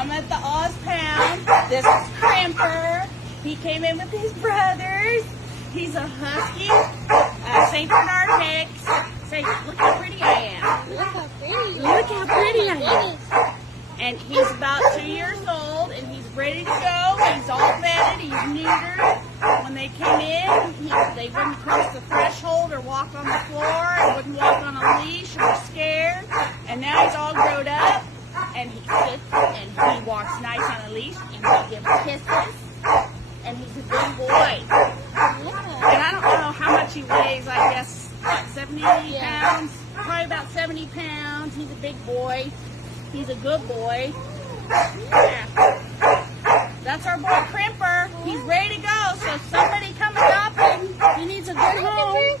I'm at the Oz Pound. This is Crimper. He came in with his brothers. He's a husky, St. Bernard mix. Say, look how pretty I am. Look how pretty. Look how pretty I am. And he's about 2 years old, and he's ready to go. He's all vetted. He's neutered. When they came in, they wouldn't cross the threshold or walk on the floor, and wouldn't walk on a leash or were scared. And now he's all grown up, and he sits and he walks nice on a leash, and he gives kisses, and he's a good boy. Yeah. And I don't know how much he weighs. I guess like 70 Yeah. pounds, probably about 70 pounds. He's a big boy. He's a good boy. Yeah. That's our boy Crimper. He's ready to go. So somebody come adopt him. He needs a good home.